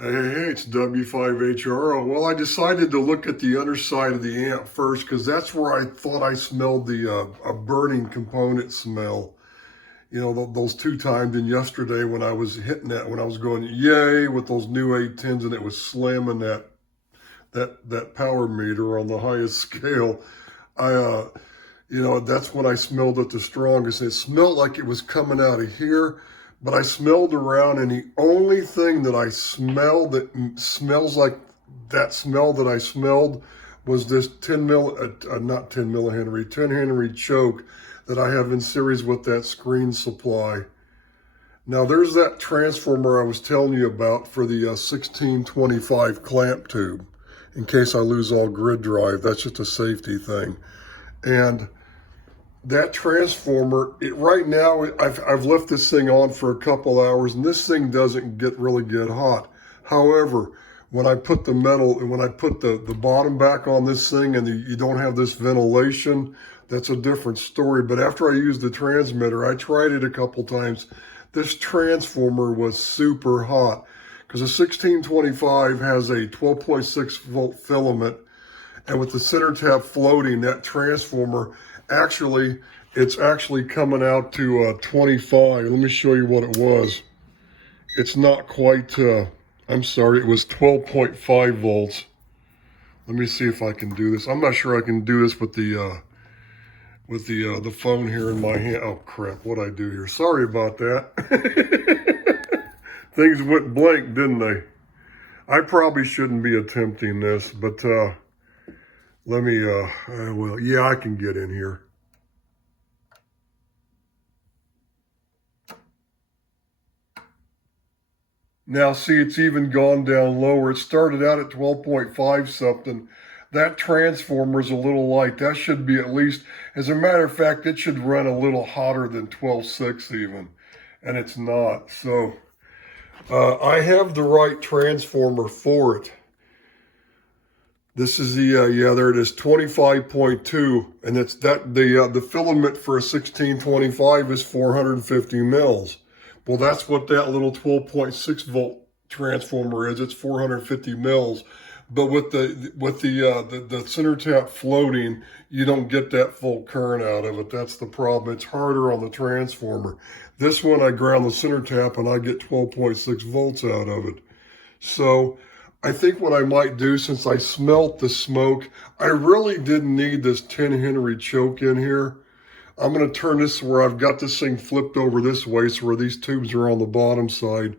Hey, it's W5HRO. Well, I decided to look at the underside of the amp first because that's where I thought I smelled the a burning component smell. You know, those two times and yesterday when I was hitting that, when I was going yay with those new 810s and it was slamming that power meter on the highest scale. That's when I smelled it the strongest. It smelled like it was coming out of here. But I smelled around, and the only thing that I smelled that smells like that smell that I smelled was this 10 Henry choke that I have in series with that screen supply. Now there's that transformer I was telling you about for the 1625 clamp tube. In case I lose all grid drive, that's just a safety thing. And that transformer, right now, I've left this thing on for a couple hours, and this thing doesn't really get hot. However, when I put the bottom back on this thing and you don't have this ventilation, that's a different story. But after I used the transmitter, I tried it a couple times. This transformer was super hot because the 1625 has a 12.6 volt filament, and with the center tap floating, that transformer it's actually coming out to 25. Let me show you what it was. It's not quite, I'm sorry, it was 12.5 volts. Let me see if I can do this. I'm not sure I can do this with the phone here in my hand. Oh crap, what'd I do here? Sorry about that. Things went blank, didn't they? I probably shouldn't be attempting this, but let me, well, yeah, I can get in here. Now, see, it's even gone down lower. It started out at 12.5 something. That transformer's a little light. That should be at least, as a matter of fact, it should run a little hotter than 12.6 even, and it's not. So, I have the right transformer for it. This is the, yeah, there it is, 25.2, and it's the filament for a 1625 is 450 mils. Well, that's what that little 12.6 volt transformer is. It's 450 mils. But with the center tap floating, you don't get that full current out of it. That's the problem. It's harder on the transformer. This one, I ground the center tap and I get 12.6 volts out of it. So I think what I might do, since I smelt the smoke, I really didn't need this 10 Henry choke in here. I'm going to turn this where I've got this thing flipped over this way, so where these tubes are on the bottom side.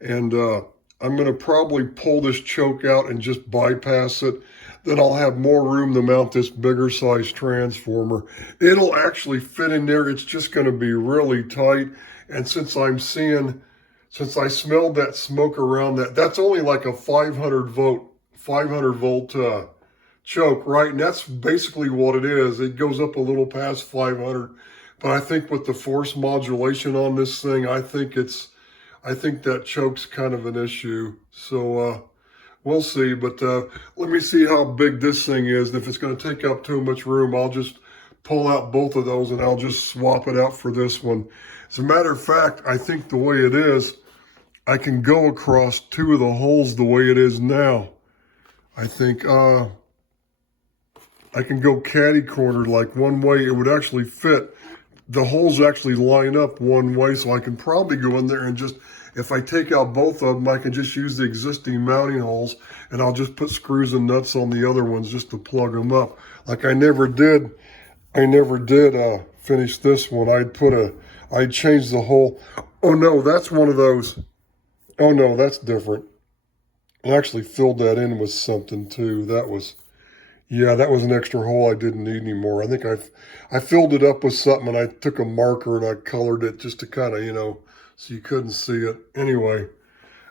And I'm going to probably pull this choke out and just bypass it. Then I'll have more room to mount this bigger size transformer. It'll actually fit in there. It's just going to be really tight. And since I smelled that smoke around that's only like a 500 volt choke, right? And that's basically what it is. It goes up a little past 500, but I think with the force modulation on this thing, I think that choke's kind of an issue. So we'll see, but let me see how big this thing is. And if it's going to take up too much room, I'll just pull out both of those and I'll just swap it out for this one. As a matter of fact, I think the way it is, I can go across two of the holes the way it is now. I think I can go catty cornered like one way. It would actually fit. The holes actually line up one way, so I can probably go in there and just, if I take out both of them, I can just use the existing mounting holes and I'll just put screws and nuts on the other ones just to plug them up. Like I never did finish this one. I'd changed the hole. Oh no, that's one of those. Oh no, that's different. I actually filled that in with something too. Yeah, that was an extra hole I didn't need anymore. I think I filled it up with something and I took a marker and I colored it just to kind of, so you couldn't see it. Anyway,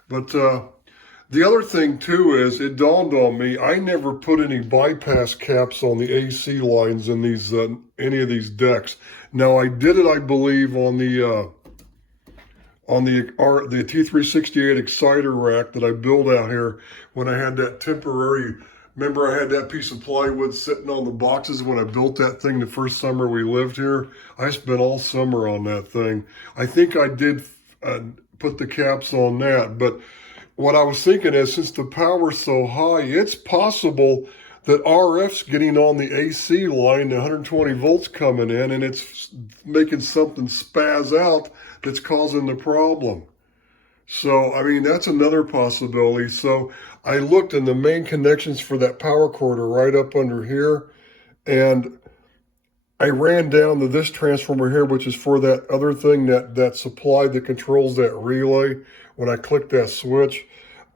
but the other thing too is it dawned on me, I never put any bypass caps on the AC lines in these any of these decks. Now I did it, I believe, on the T368 exciter rack that I built out here when I had that temporary. Remember, I had that piece of plywood sitting on the boxes when I built that thing the first summer we lived here. I spent all summer on that thing. I think I did put the caps on that, but what I was thinking is, since the power's so high, it's possible that RF's getting on the AC line, the 120 volts coming in, and it's making something spaz out that's causing the problem. So, I mean, that's another possibility. So I looked, and the main connections for that power cord are right up under here. And I ran down to this transformer here, which is for that other thing, that supply that controls that relay when I click that switch.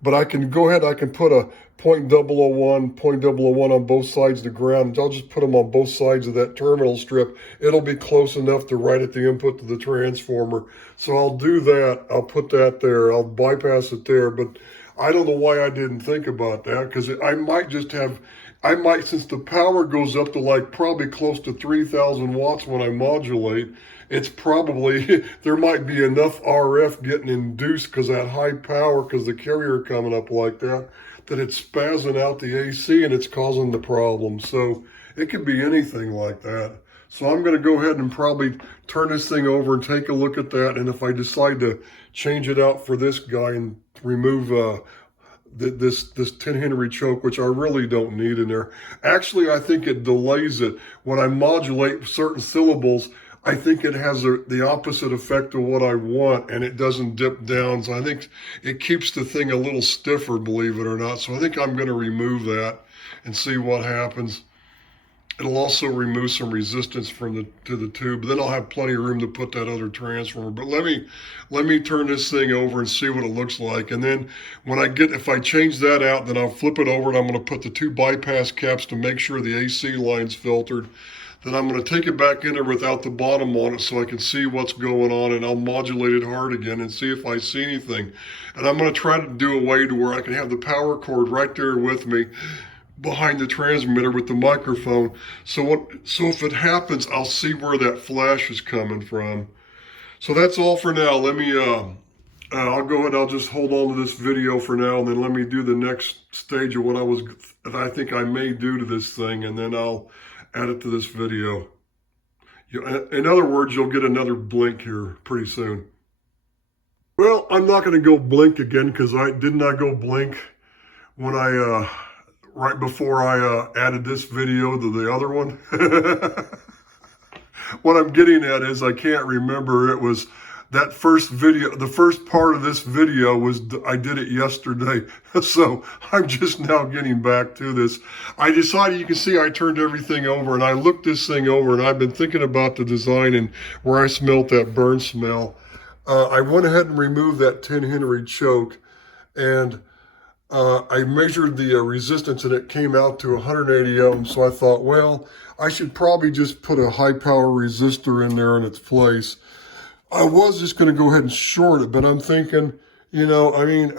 But I can go ahead, I can put a 0.001, 0.001 on both sides of the ground. I'll just put them on both sides of that terminal strip. It'll be close enough to right at the input to the transformer. So I'll do that. I'll put that there. I'll bypass it there. But I don't know why I didn't think about that, because I might just have, since the power goes up to like probably close to 3,000 watts when I modulate, it's probably, there might be enough RF getting induced because that high power, because the carrier coming up like that it's spazzing out the AC and it's causing the problem. So it could be anything like that. So I'm going to go ahead and probably turn this thing over and take a look at that. And if I decide to change it out for this guy and remove this 10 Henry choke, which I really don't need in there. Actually, I think it delays it. When I modulate certain syllables, I think it has the opposite effect of what I want, and it doesn't dip down. So I think it keeps the thing a little stiffer, believe it or not. So I think I'm going to remove that and see what happens. It'll also remove some resistance from to the tube. Then I'll have plenty of room to put that other transformer. But let me turn this thing over and see what it looks like. And then when if I change that out, then I'll flip it over and I'm going to put the two bypass caps to make sure the AC line's filtered. Then I'm going to take it back in there without the bottom on it so I can see what's going on, and I'll modulate it hard again and see if I see anything. And I'm going to try to do a way to where I can have the power cord right there with me behind the transmitter with the microphone. So if it happens, I'll see where that flash is coming from. So that's all for now. Let me, I'll go ahead, I'll just hold on to this video for now, and then let me do the next stage of what I think I may do to this thing, and then I'll add it to this video. In other words, you'll get another blink here pretty soon. Well, I'm not going to go blink again, because didn't I go blink when right before I added this video to the other one? What I'm getting at is I can't remember. It was that first video, the first part of this video was, I did it yesterday. So I'm just now getting back to this. I decided, you can see I turned everything over and I looked this thing over, and I've been thinking about the design and where I smelt that burn smell. I went ahead and removed that 10 Henry choke, and I measured the resistance, and it came out to 180 ohms. So I thought, well, I should probably just put a high power resistor in there in its place. I was just going to go ahead and short it, but I'm thinking, you know, I mean,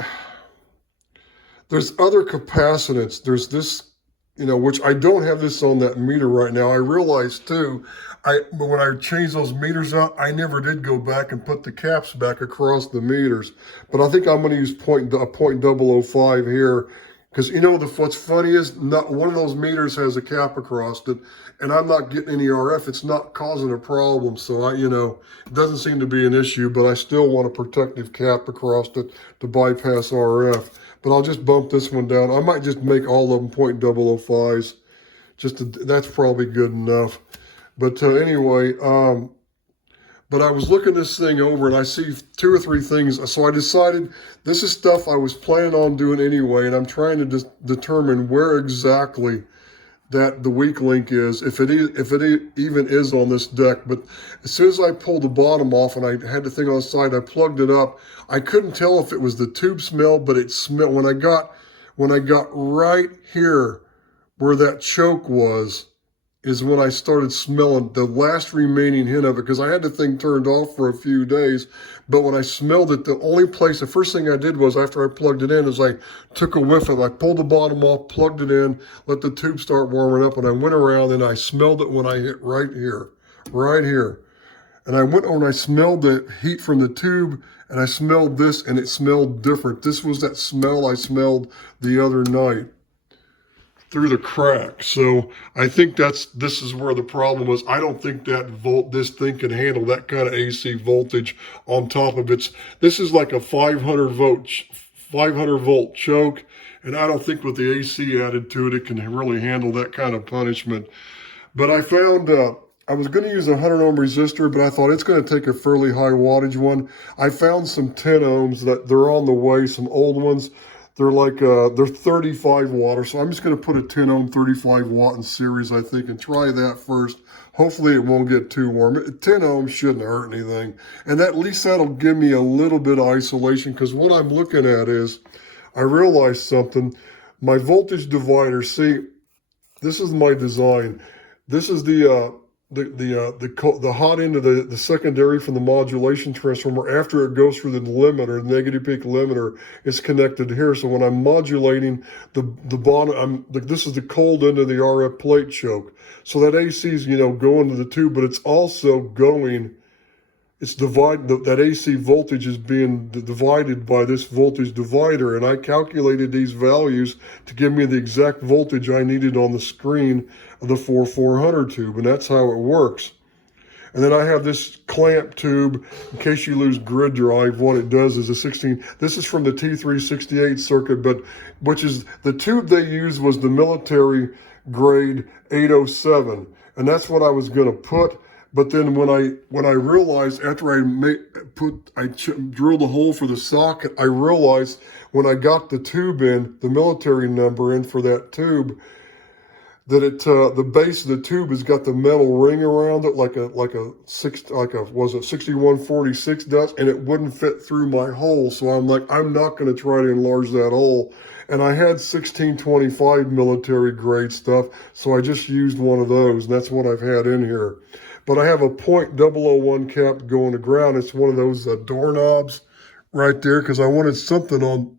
there's other capacitance. There's this, you know, which I don't have this on that meter right now. I realized too, but when I changed those meters out, I never did go back and put the caps back across the meters. But I think I'm going to use 0.005 here, because, you know, what's funny is not one of those meters has a cap across it, and I'm not getting any RF. It's not causing a problem. So you know, it doesn't seem to be an issue, but I still want a protective cap across it to bypass RF. But I'll just bump this one down. I might just make all of them 0.005s. That's probably good enough. But anyway, but I was looking this thing over and I see 2 or 3 things. So I decided this is stuff I was planning on doing anyway, and I'm trying to determine where exactly that the weak link is, if it even is on this deck. But as soon as I pulled the bottom off and I had the thing on the side, I plugged it up. I couldn't tell if it was the tube smell, but it smelled when I got right here where that choke was, is when I started smelling the last remaining hint of it, because I had the thing turned off for a few days. But when I smelled it, the first thing I did was, after I plugged it in, is I took a whiff of it. I pulled the bottom off, plugged it in, let the tube start warming up, and I went around and I smelled it when I hit right here. And I went on, I smelled the heat from the tube, and I smelled this, and it smelled different. This was that smell I smelled the other night through the crack. So I think this is where the problem was. I don't think this thing can handle that kind of AC voltage on top of this is like a 500 500 volt choke, and I don't think with the AC added to it, it can really handle that kind of punishment. But I found, I was going to use a 100 ohm resistor, but I thought it's going to take a fairly high wattage one. I found some 10 ohms that they're on the way, some old ones. They're like, they're 35 watt, so I'm just going to put a 10 ohm 35 watt in series, I think, and try that first. Hopefully it won't get too warm. 10 ohms shouldn't hurt anything. And at least that'll give me a little bit of isolation, because what I'm looking at is, I realized something. My voltage divider, see, this is my design. This is the hot end of the secondary from the modulation transformer. After it goes through the limiter, the negative peak limiter, it's connected here. So when I'm modulating the bottom, this is the cold end of the RF plate choke. So that AC is, going to the tube, but it's also going. It's divided. That AC voltage is being divided by this voltage divider, and I calculated these values to give me the exact voltage I needed on the screen of the 4400 tube, and that's how it works. And then I have this clamp tube, in case you lose grid drive. What it does is a 16, this is from the T368 circuit, but which is, the tube they used was the military grade 807, and that's what I was going to put. But then when I realized, after I drilled a hole for the socket, I realized when I got the tube in, the military number in for that tube, that the base of the tube has got the metal ring around it, like a 6146 does, and it wouldn't fit through my hole. So I'm like, I'm not going to try to enlarge that hole. And I had 1625 military grade stuff, so I just used one of those, and that's what I've had in here. But I have a .001 cap going to ground. It's one of those doorknobs right there, because I wanted something on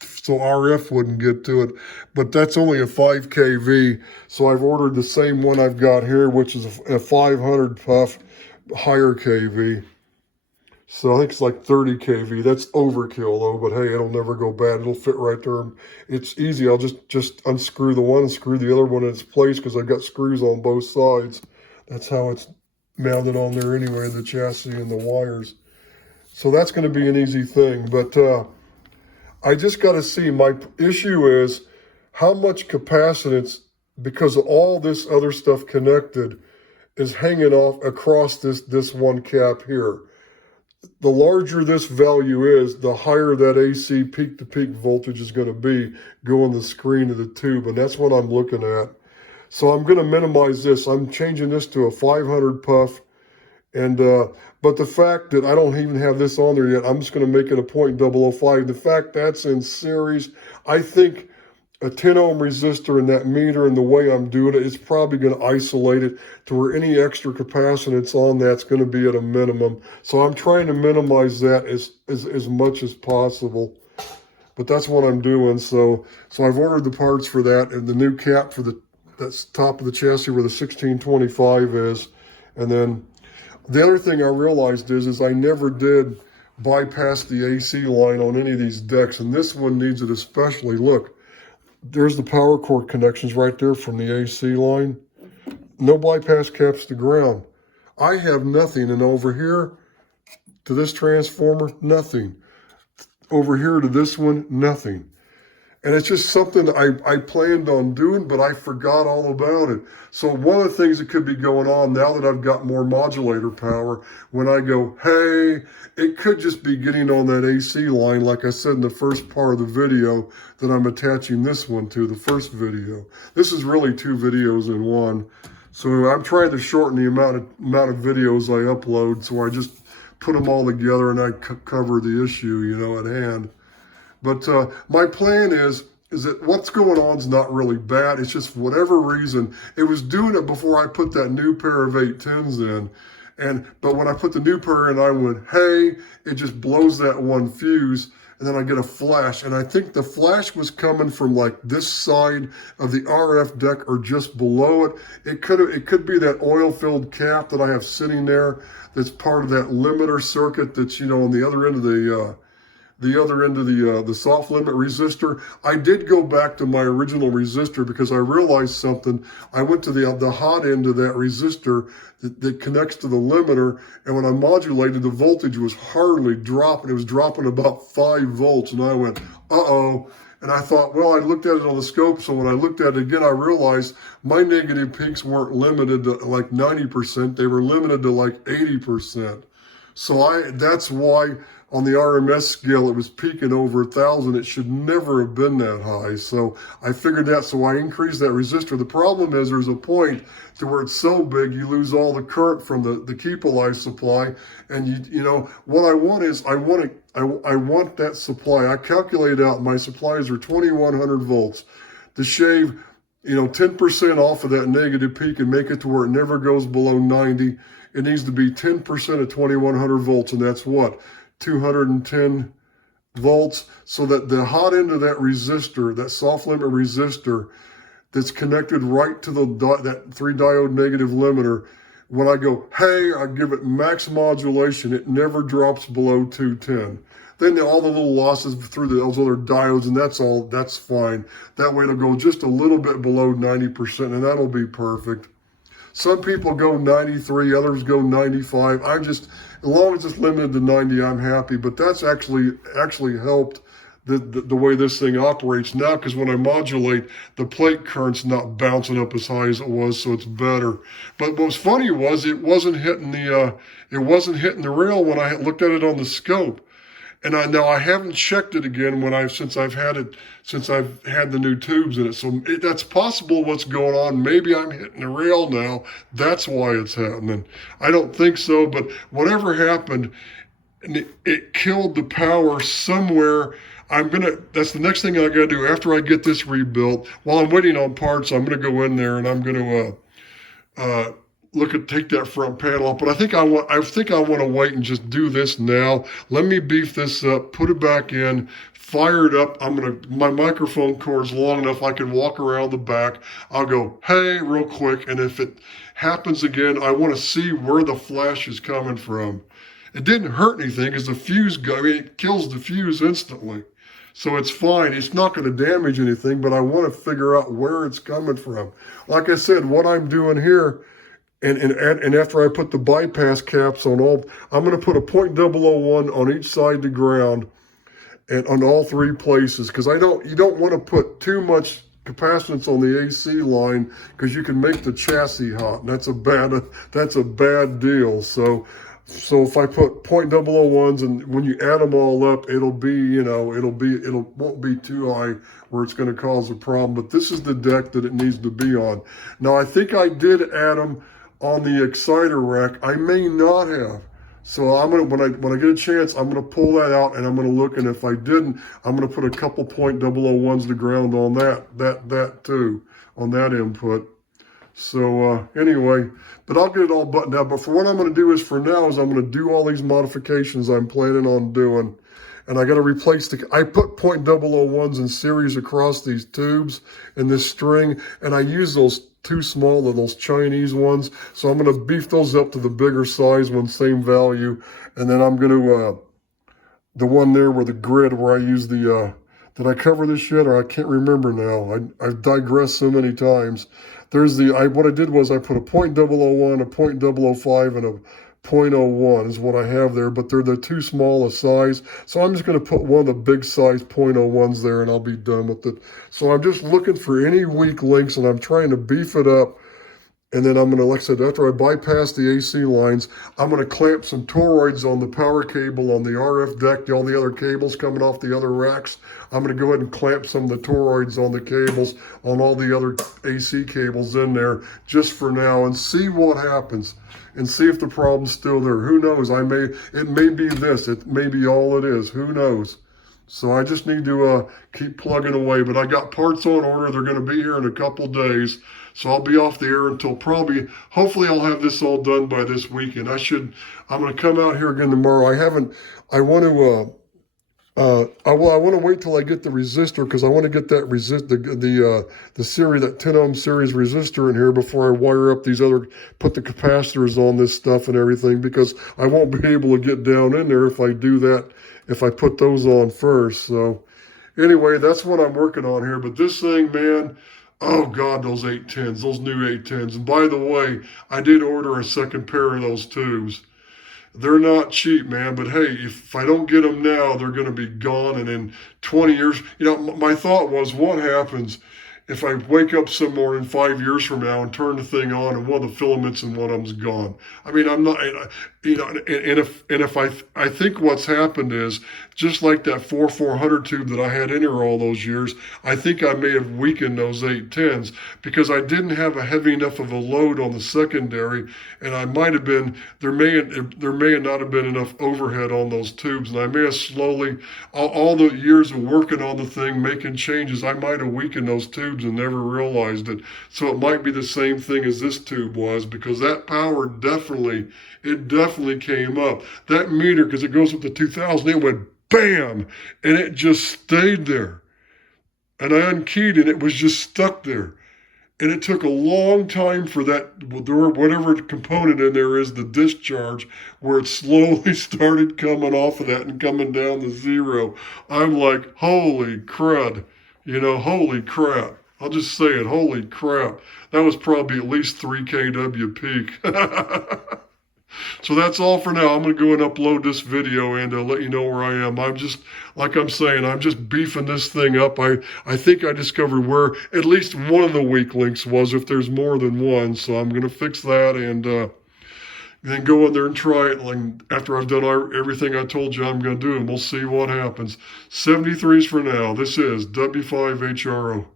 so RF wouldn't get to it. But that's only a 5 kV, so I've ordered the same one I've got here, which is a 500 puff higher kV. So I think it's like 30 kV. That's overkill though, but hey, it'll never go bad. It'll fit right there. It's easy. I'll just unscrew the one and screw the other one in its place, because I've got screws on both sides. That's how it's mounted on there anyway, the chassis and the wires. So that's going to be an easy thing. But I just got to see, my issue is how much capacitance, because of all this other stuff connected, is hanging off across this one cap here. The larger this value is, the higher that AC peak-to-peak voltage is going to be going the screen of the tube, and that's what I'm looking at. So I'm going to minimize this. I'm changing this to a 500 puff, and but the fact that I don't even have this on there yet, I'm just going to make it a .005. The fact that's in series, I think a 10 ohm resistor in that meter and the way I'm doing it, it's probably going to isolate it to where any extra capacitance on that's going to be at a minimum. So I'm trying to minimize that as much as possible. But that's what I'm doing. So I've ordered the parts for that, and the new cap for that's top of the chassis where the 1625 is. And then the other thing I realized is I never did bypass the AC line on any of these decks, and this one needs it especially. Look, there's the power cord connections right there from the AC line. No bypass caps to ground. I have nothing, and over here to this transformer, nothing. Over here to this one, nothing. And it's just something that I planned on doing, but I forgot all about it. So one of the things that could be going on now that I've got more modulator power, when I go, hey, it could just be getting on that AC line, like I said in the first part of the video that I'm attaching this one to, the first video. This is really 2 videos in one. So I'm trying to shorten the amount of videos I upload, so I just put them all together and I cover the issue, at hand. But my plan is that what's going on is not really bad. It's just, for whatever reason, it was doing it before I put that new pair of 810s in. But when I put the new pair in, I went, hey, it just blows that one fuse, and then I get a flash. And I think the flash was coming from like this side of the RF deck or just below it. It could be that oil-filled cap that I have sitting there that's part of that limiter circuit that's, on the other end of the the other end of the soft limit resistor. I did go back to my original resistor because I realized something. I went to the hot end of that resistor that connects to the limiter, and when I modulated, the voltage was hardly dropping. It was dropping about 5 volts, and I went, uh-oh. And I thought, well, I looked at it on the scope, so when I looked at it again, I realized my negative peaks weren't limited to like 90%, they were limited to like 80%. So that's why on the RMS scale, it was peaking over 1,000. It should never have been that high. So I figured that, so I increased that resistor. The problem is there's a point to where it's so big, you lose all the current from the keep alive supply. And you know, what I want is, I want that supply. I calculated out my supplies are 2,100 volts. To shave, you know, 10% off of that negative peak and make it to where it never goes below 90, it needs to be 10% of 2,100 volts, and that's what? 210 volts. So that the hot end of that resistor, that soft limit resistor, that's connected right to that 3 diode negative limiter, when I go, hey, I give it max modulation, it never drops below 210. Then all the little losses through those other diodes, and that's fine. That way it'll go just a little bit below 90%, and that'll be perfect. Some people go 93, others go 95. As long as it's limited to 90, I'm happy. But that's actually helped the way this thing operates now, because when I modulate, the plate current's not bouncing up as high as it was, so it's better. But what was funny was it wasn't hitting the rail when I looked at it on the scope. And now I haven't checked it again since I've had the new tubes in it. So that's possible what's going on. Maybe I'm hitting the rail now. That's why it's happening. I don't think so, but whatever happened, it killed the power somewhere. That's the next thing I gotta do after I get this rebuilt. While I'm waiting on parts, I'm gonna go in there and I'm gonna take that front panel off. But I think I want to wait and just do this now. Let me beef this up, put it back in, fire it up. My microphone cord's long enough I can walk around the back. I'll go, hey, real quick. And if it happens again, I want to see where the flash is coming from. It didn't hurt anything because the fuse it kills the fuse instantly. So it's fine. It's not going to damage anything, but I want to figure out where it's coming from. Like I said, what I'm doing here, and after I put the bypass caps on I'm going to put a .001 on each side to ground, and on all 3 places, because you don't want to put too much capacitance on the AC line, because you can make the chassis hot, and that's a bad deal. So if I put .001s, and when you add them all up, it won't be too high where it's going to cause a problem. But this is the deck that it needs to be on. Now I think I did add them on the exciter rack. I may not have. So when I get a chance, I'm gonna pull that out and I'm gonna look, and if I didn't, I'm gonna put a couple .001s to ground on that too, on that input. So anyway, but I'll get it all buttoned out. But for what I'm gonna do for now is I'm gonna do all these modifications I'm planning on doing. And I got to replace I put .001s in series across these tubes and this string, and I use those too small, those Chinese ones. So I'm going to beef those up to the bigger size one, same value. And then I'm going to, the one there where the grid where I use did I cover this yet? Or I can't remember now. I've digressed so many times. There's what I did was I put a .001, a .005, and a .01 is what I have there, but they're the too small a size. So I'm just going to put one of the big size .01s there, and I'll be done with it. So I'm just looking for any weak links, and I'm trying to beef it up. And then I'm going to, like I said, after I bypass the AC lines, I'm going to clamp some toroids on the power cable on the RF deck, all the other cables coming off the other racks. I'm going to go ahead and clamp some of the toroids on the cables, on all the other AC cables in there, just for now, and see what happens. And see if the problem's still there. Who knows? It may be this. It may be all it is. Who knows? So I just need to keep plugging away. But I got parts on order. They're going to be here in a couple days. So I'll be off the air until hopefully I'll have this all done by this weekend. I'm going to come out here again tomorrow. I want to wait till I get the resistor, because I want to get that the series, that 10 ohm series resistor in here before I wire up put the capacitors on this stuff and everything, because I won't be able to get down in there if I do that if I put those on first. So anyway, that's what I'm working on here. But this thing, man, oh God, those 810s, those new 810s. And by the way, I did order a second pair of those tubes. They're not cheap, man, but hey, if I don't get them now, they're going to be gone. And in 20 years, you know, my thought was, what happens if I wake up some morning 5 years from now and turn the thing on and one of the filaments in one of them's gone? I mean, I'm not, you know, and if I think what's happened is just like that 4400 tube that I had in here all those years, I think I may have weakened those 810s because I didn't have a heavy enough of a load on the secondary, and I might have been there may not have been enough overhead on those tubes, and I may have slowly all the years of working on the thing, making changes, I might have weakened those tubes and never realized it. So it might be the same thing as this tube was, because that power definitely came up. That meter, because it goes up to 2000, it went bam, and it just stayed there. And I unkeyed and it was just stuck there. And it took a long time for that, whatever component in there is, the discharge, where it slowly started coming off of that and coming down to zero. I'm like, holy crud, you know, holy crap. I'll just say it, holy crap. That was probably at least 3 kW peak. So that's all for now. I'm going to go and upload this video and let you know where I am. I'm just, like I'm saying, I'm just beefing this thing up. I think I discovered where at least one of the weak links was, if there's more than one. So I'm going to fix that and then go in there and try it. Like after I've done everything I told you I'm going to do, and we'll see what happens. 73s for now. This is W5HRO.